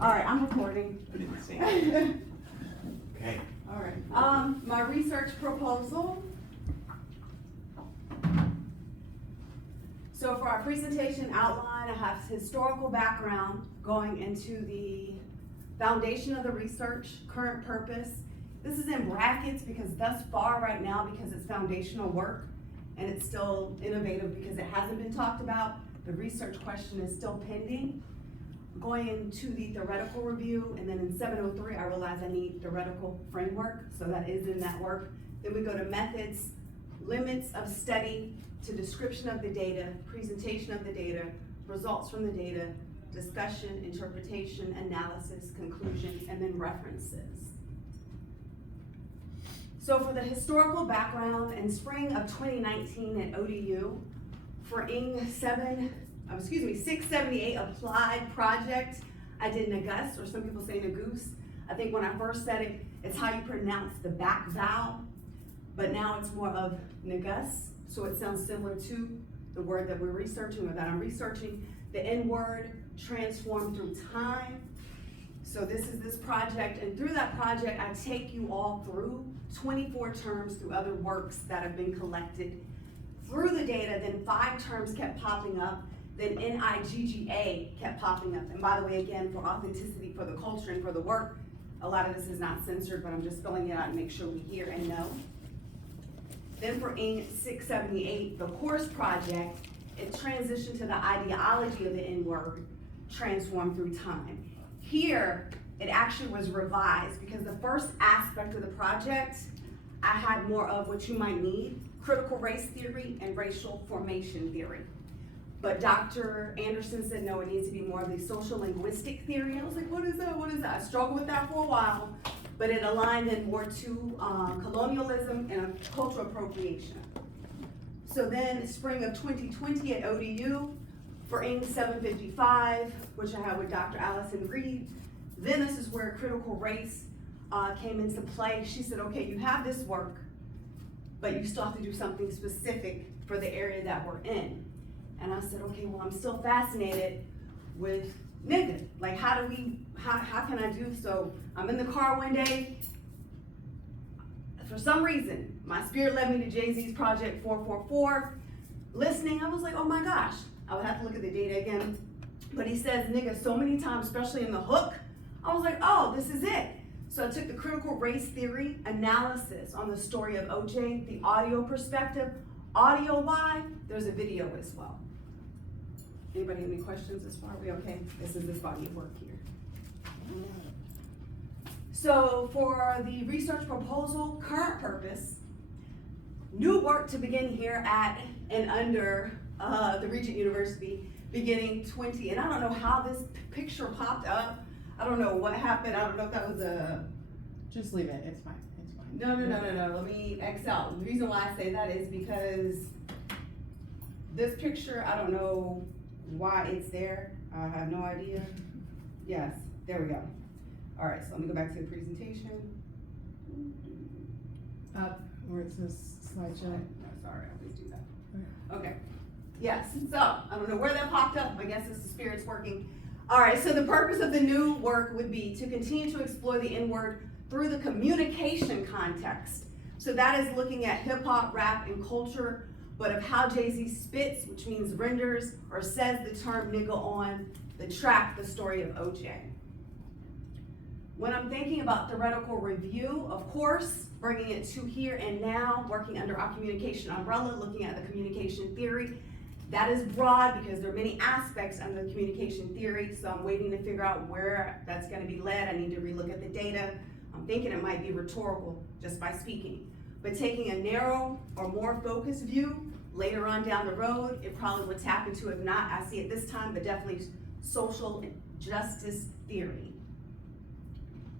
All right, I'm recording. Put it in the same. Okay. All right. My research proposal. So for our presentation outline, I have historical background going into the foundation of the research, current purpose. This is in brackets because thus far right now, because it's foundational work and it's still innovative because it hasn't been talked about, the research question is still pending. Going into the theoretical review, and then in 703, I realized I need theoretical framework, so that is in that work. Then we go to methods, limits of study, to description of the data, presentation of the data, results from the data, discussion, interpretation, analysis, conclusion, and then references. So for the historical background, in spring of 2019 at ODU, for ING 678 applied project, I did Nagus, or some people say Nagoose. I think when I first said it, it's how you pronounce the back vowel, but now it's more of Nagus, so it sounds similar to the word that we're researching or that I'm researching. The N word transformed through time. So this is this project, and through that project, I take you all through 24 terms through other works that have been collected. Through the data, then 5 terms kept popping up, then NIGGA kept popping up. And by the way, again, for authenticity, for the culture, and for the work, a lot of this is not censored, but I'm just filling it out and make sure we hear and know. Then for ING 678, the course project, it transitioned to the ideology of the N-word, transformed through time. Here, it actually was revised because the first aspect of the project, I had more of what you might need, critical race theory and racial formation theory. But Dr. Anderson said, no, it needs to be more of the social linguistic theory. And I was like, what is that? What is that? I struggled with that for a while, but it aligned then more to colonialism and cultural appropriation. So then spring of 2020 at ODU, for ING 755, which I had with Dr. Allison Reed, then this is where critical race came into play. She said, okay, you have this work, but you still have to do something specific for the area that we're in. And I said, okay, well, I'm still fascinated with nigga. Like, how can I do so? I'm in the car one day. For some reason, my spirit led me to Jay-Z's Project 444. Listening, I was like, oh my gosh. I would have to look at the data again. But he says nigga so many times, especially in the hook. I was like, oh, this is it. So I took the critical race theory analysis on the story of OJ, the audio perspective. Audio why? There's a video as well. Anybody have any questions as far? Are we okay? This is this body of work here. So for the research proposal, current purpose, new work to begin here at and under the Regent University, beginning 20, and I don't know how this picture popped up. I don't know what happened. I don't know if that was a... Just leave it, it's fine, it's fine. No, let me X out. The reason why I say that is because this picture, I don't know why it's there. I have no idea. Yes, there we go. All right, so let me go back to the presentation. Up, where it says slideshow. No, sorry, I always do that. Okay, yes, so I don't know where that popped up. I guess it's the spirit's working. All right, so the purpose of the new work would be to continue to explore the N-word through the communication context. So that is looking at hip hop, rap, and culture, but of how Jay-Z spits, which means renders or says the term nigga on the track, The Story of OJ. When I'm thinking about theoretical review, of course, bringing it to here and now, working under our communication umbrella, looking at the communication theory, that is broad because there are many aspects under the communication theory, so I'm waiting to figure out where that's gonna be led. I need to relook at the data. I'm thinking it might be rhetorical just by speaking. But taking a narrow or more focused view, later on down the road, it probably would tap into, if not, I see it this time, but definitely social justice theory.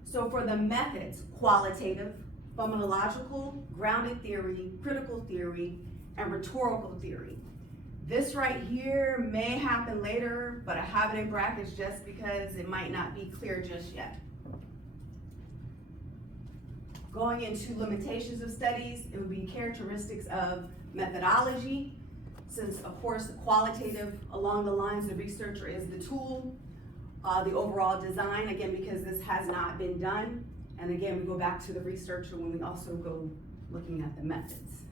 So for the methods, qualitative, phenomenological, grounded theory, critical theory, and rhetorical theory. This right here may happen later, but I have it in brackets just because it might not be clear just yet. Going into limitations of studies, it would be characteristics of methodology, since of course qualitative along the lines the researcher is the tool. the overall design, again, because this has not been done. And again, we go back to the researcher when we also go looking at the methods.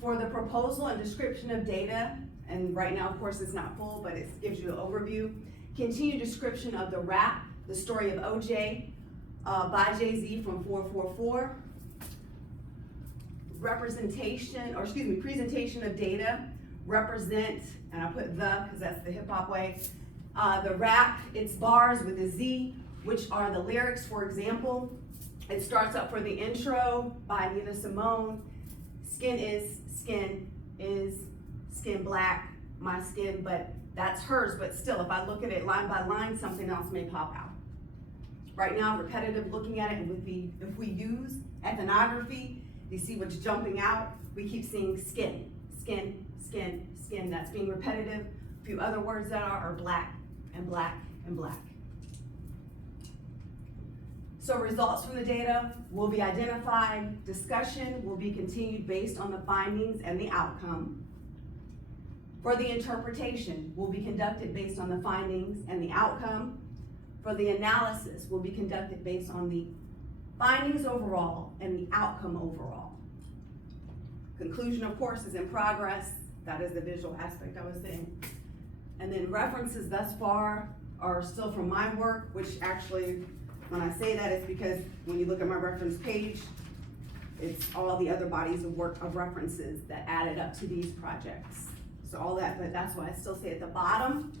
For the proposal and description of data, and right now, of course, it's not full, but it gives you an overview. Continued description of the rap, the story of OJ, by Jay-Z from 444. Presentation of data, represent, and I put the, because that's the hip hop way. The rap, it's bars with a Z, which are the lyrics, for example. It starts up for the intro by Nina Simone. Skin is skin black, my skin, but that's hers, but still, if I look at it line by line, something else may pop out. Right now, repetitive looking at it, and if we use ethnography, you see what's jumping out, we keep seeing skin, skin, skin, skin, that's being repetitive. A few other words that are black and black and black. So results from the data will be identified, discussion will be continued based on the findings and the outcome. For the interpretation will be conducted based on the findings and the outcome. For the analysis will be conducted based on the findings overall and the outcome overall. Conclusion, of course, is in progress. That is the visual aspect I was saying. And then references thus far are still from my work, which actually, when I say that, it's because when you look at my reference page, it's all the other bodies of work of references that added up to these projects. So all that, but that's why I still say at the bottom,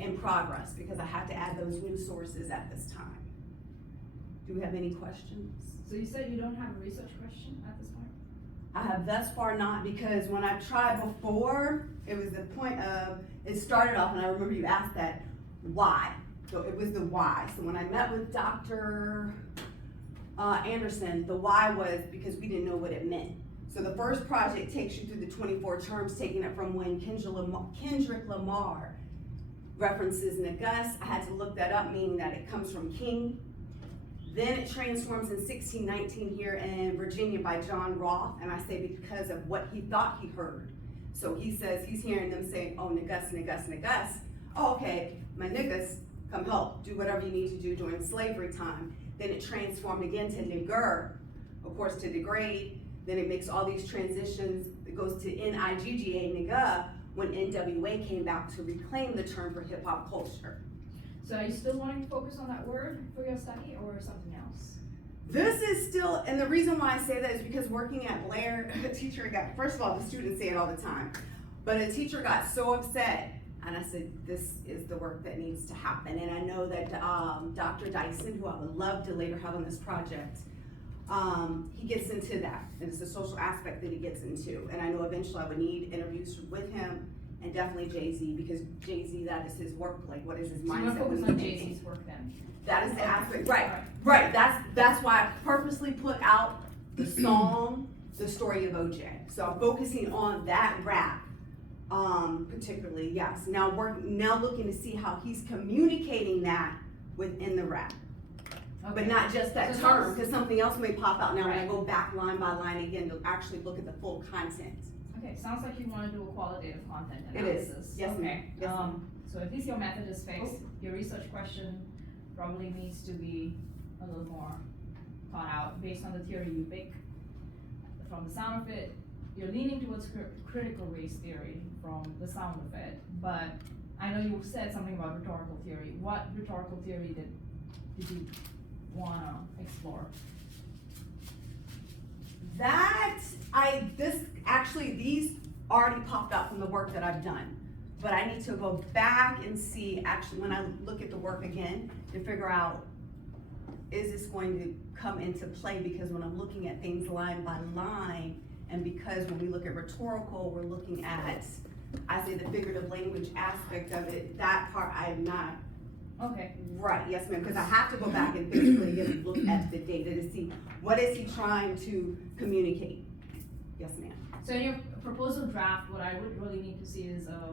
in progress, because I have to add those new sources at this time. Do we have any questions? So you said you don't have a research question at this point? I have thus far not, because when I've tried before, it was the point of, it started off, and I remember you asked that, why? So it was the why. So when I met with Dr. Anderson, the why was because we didn't know what it meant. So the first project takes you through the 24 terms, taking it from when Kendrick Lamar references Nagus. I had to look that up, meaning that it comes from King. Then it transforms in 1619 here in Virginia by John Roth, and I say because of what he thought he heard. So he says, he's hearing them say, oh, Nagus, Nagus, Nagus. Oh, okay, my niggas, come help, do whatever you need to do during slavery time. Then it transformed again to nigger, of course, to degrade. Then it makes all these transitions. It goes to N-I-G-G-A, nigga, when NWA came back to reclaim the term for hip hop culture. So are you still wanting to focus on that word for your study or something else? This is still, and the reason why I say that is because working at Blair, a teacher got, first of all, the students say it all the time, but a teacher got so upset, and I said, this is the work that needs to happen. And I know that Dr. Dyson, who I would love to later have on this project, he gets into that, and it's a social aspect that he gets into. And I know eventually I would need interviews with him, and definitely Jay-Z, because Jay-Z, that is his work, like what is his So you mindset? want to focus when on he's making- Jay-Z's work then? That is the Okay. aspect, right, Alright. right, that's why I purposely put out the song, The Story of OJ. So I'm focusing on that rap, particularly, yes. Now looking to see how he's communicating that within the rap. But Okay. not just that So term, sounds- because something else may pop out now when I Right. go back line by line again to actually look at the full content. Okay, sounds like you want to do a qualitative content It is. analysis. Yes, ma'am. Okay, Yes, ma'am. so at least your method is fixed. Oh. Your research question probably needs to be a little more thought out based on the theory you pick. From the sound of it, you're leaning towards critical race theory from the sound of it, but I know you said something about rhetorical theory. What rhetorical theory did you wanna explore? These already popped out from the work that I've done. But I need to go back and see, actually, when I look at the work again, to figure out, is this going to come into play? Because when I'm looking at things line by line, and because when we look at rhetorical, we're looking at, I say the figurative language aspect of it, that part I am not. Okay, Right, yes ma'am, because I have to go back and physically again look at the data to see, what is he trying to communicate? Yes ma'am. so in your proposal draft, what I would really need to see is a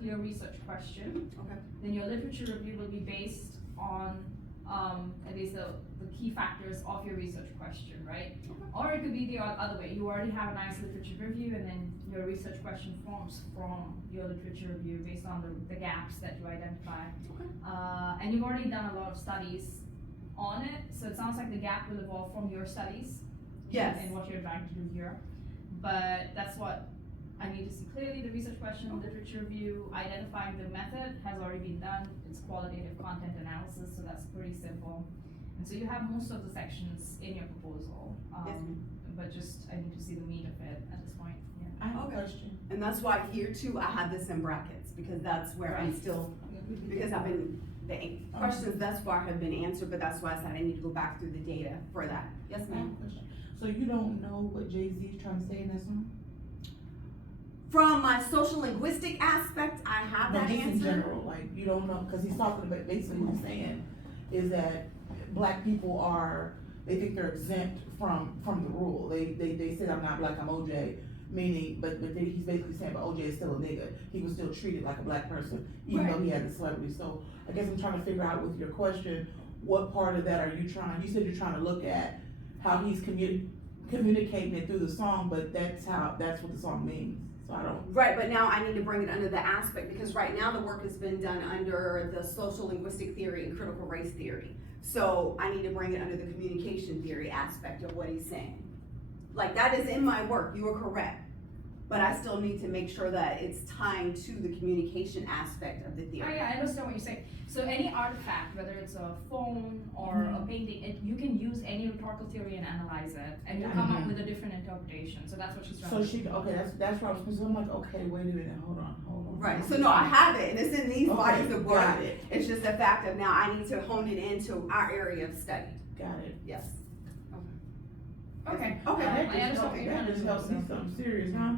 clear research question. Okay. Then your literature review will be based on at least the key factors of your research question, right? Or it could be the other way, you already have a nice literature review and then your research question forms from your literature review based on the gaps that you identify. Okay. And you've already done a lot of studies on it, so it sounds like the gap will evolve from your studies. Yes. And what you're trying to do here. But that's what I need to see clearly, the research question, literature review, identifying the method has already been done. It's qualitative content analysis, so that's pretty simple. And so you have most of the sections in your proposal, Yes, ma'am. but just, I need to see the meat of it at this point, yeah. I have Okay. a question. And that's why here too, I have this in brackets, because that's where I'm still, because I've been, the questions thus far have been answered, but that's why I said I need to go back through the data for that. Yes, I have ma'am? a question. So you don't know what Jay-Z is trying to say in that song? From my social linguistic aspect, I have No, that just in answer. general, like, you don't know, cause he's talking about, basically what he's saying is that black people are, they think they're exempt from the rule. They said, I'm not black, I'm OJ, meaning, but then he's basically saying, but OJ is still a nigga. He was still treated like a black person, even though he had the celebrity. So I guess I'm trying to figure out with your question, what part of that are you trying, you said you're trying to look at how he's communicating it through the song, but that's what the song means. So I don't. Right, but now I need to bring it under the aspect, because right now the work has been done under the social linguistic theory and critical race theory. So I need to bring it under the communication theory aspect of what he's saying. Like, that is in my work, you are correct. But I still need to make sure that it's tying to the communication aspect of the Oh theory. yeah, I understand what you're saying. So any artifact, whether it's a phone or Mm-hmm. a painting, you can use any rhetorical theory and analyze it, and you come up with a different interpretation. So that's what she's trying So to she, do. okay, that's where I was supposed to, I'm like, okay, wait a minute, hold on. Right, so no, I have it, and it's in these Okay, bodies of work. got it. It's just the fact of now I need to hone it into our area of study. Got it. Yes. Okay. Okay. I That understand just, what you're that trying to just do. helps me something serious, huh?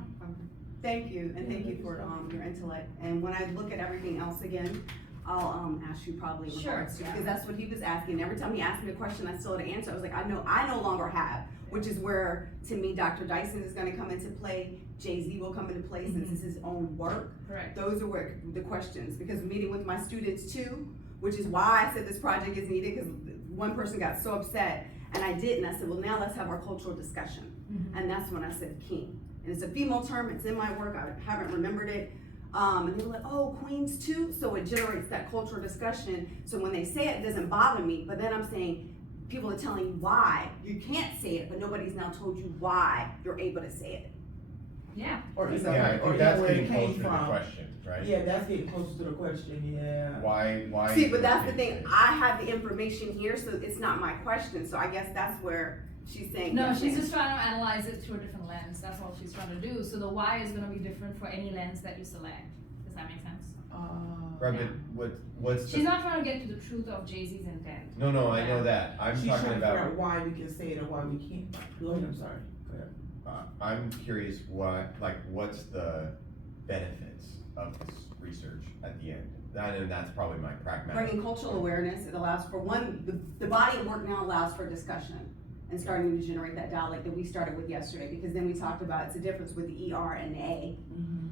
Thank you, and thank you for, your intellect, and when I look at everything else again, I'll, ask you probably in Sure, regards to, yeah. because that's what he was asking, every time he asked me a question, I still had to answer, I was like, I no longer have, which is where, to me, Dr. Dyson is gonna come into play, Jay-Z will come into play since it's his own work. Correct. Those are where the questions, because meeting with my students too, which is why I said this project is needed, because one person got so upset, and I didn't, I said, well, now let's have our cultural discussion. And that's when I said king. And it's a female term, it's in my work, I haven't remembered it. And they were like, oh, queens too? So it generates that cultural discussion. So when they say it, it doesn't bother me, but then I'm saying, people are telling you why you can't say it, but nobody's now told you why you're able to say it. Yeah. Or even, Yeah, I or think even that's where it getting came closer to the from. question, right? Yeah, that's getting closer to the question, yeah. Why? See, but that's the thing, I have the information here, so it's not my question, so I guess that's where she's saying. No, yes, she's ma'am. just trying to analyze it through a different lens. That's all she's trying to do. So the why is gonna be different for any lens that you select. Does that make sense? Right, but what's She's the, not trying to get to the truth of Jay-Z's intent. no, I know that, I'm She's talking trying to figure about, out why we can say it or why we can't. Go ahead, I'm sorry. Go ahead. I'm curious what's the benefits of this research at the end? I know that's probably my pragmatic. Bringing cultural awareness, it allows for the body of work now allows for discussion and starting to generate that dialogue that we started with yesterday, because then we talked about it's a difference with the ER and the A. Mhm.